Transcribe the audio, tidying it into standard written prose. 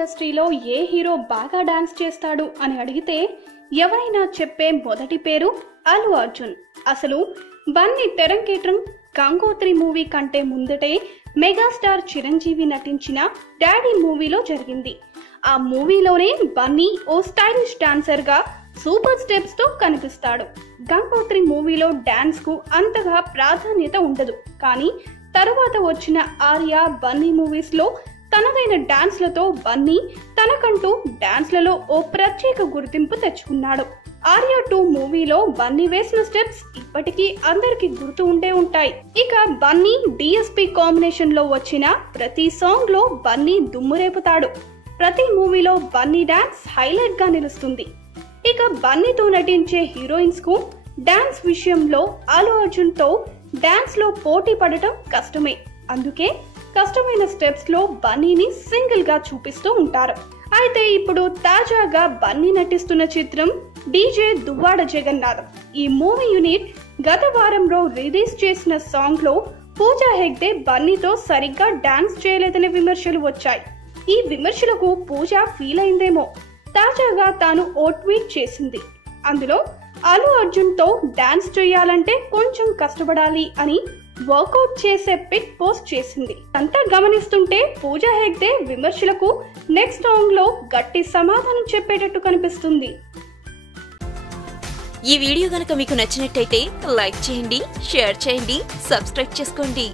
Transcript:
ఇండస్ట్రీలో ఏ హీరో బాగా డాన్స్ చేస్తాడు అని అడిగితే ఎవరైనా చెప్పే మొదటి పేరు అల్లు అర్జున్. అసలు బన్నీ తెరంగేట్రం గంగోత్రి మూవీ కంటే ముందటే మెగాస్టార్ చిరంజీవి నటించిన డాడీ మూవీలో జరిగింది. ఆ మూవీలోనే బన్నీ ఓ స్టైలిష్ డాన్సర్ గా సూపర్ స్టెప్స్ తో కనిపిస్తాడు. గంగోత్రి మూవీలో డాన్స్ కు అంతగా ప్రాధాన్యత ఉండదు, కానీ తరువాత వచ్చిన ఆర్య, బన్నీ మూవీస్ లో తనదైన డాన్స్లతో బన్నీ తనకంటూ డాన్స్లలో ఓ ప్రత్యేక గుర్తింపు తెచ్చుకున్నాడు. ఆర్య 2 మూవీలో బన్నీ వేసిన స్టెప్స్ ఇప్పటికీ అందరికి గుర్తు ఉండే ఉంటాయి. ఇక బన్నీ డిఎస్పి కాంబినేషన్ లో వచ్చిన ప్రతి సాంగ్ లో బన్నీ దుమ్మురేపుతాడు. ప్రతి మూవీలో బన్నీ డాన్స్ హైలైట్ గా నిలుస్తుంది. ఇక బన్నీతో నటించే హీరోయిన్స్ కు డాన్స్ విషయంలో అల్లు అర్జున్ తో డాన్స్ లో పోటీ పడటం కష్టమే. అందుకే కష్టమైన స్టెప్స్ లో బన్నీని సింగిల్ గా చూపిస్తూ ఉంటారు. అయితే ఇప్పుడు తాజాగా బన్నీ నటిస్తున్న చిత్రం డీజే దువ్వాడ జగన్నాథం. ఈ మూవీ యూనిట్ గత వారంలో రిలీజ్ చేసిన సాంగ్ లో పూజా హెగ్డే బన్నీతో సరిగ్గా డాన్స్ చేయలేదనే విమర్శలు వచ్చాయి. ఈ విమర్శలకు పూజ ఫీల్ అయిందేమో. తాజాగా తాను ఓ ట్వీట్ చేసింది. అందులో అల్లు అర్జున్ తో డాన్స్ చేయాలంటే కొంచెం కష్టపడాలి అని వర్కౌట్ చేసే పిక్ పోస్ట్ చేసింది. అంతా గమనిస్తుంటే పూజా హెగ్డే విమర్శలకు నెక్స్ట్ సాంగ్ లో గట్టి సమాధానం చెప్పేటట్టు కనిపిస్తుంది. ఈ వీడియో గనుక మీకు నచ్చినట్టయితే లైక్ చేయండి, షేర్ చేయండి, సబ్స్క్రైబ్ చేసుకోండి.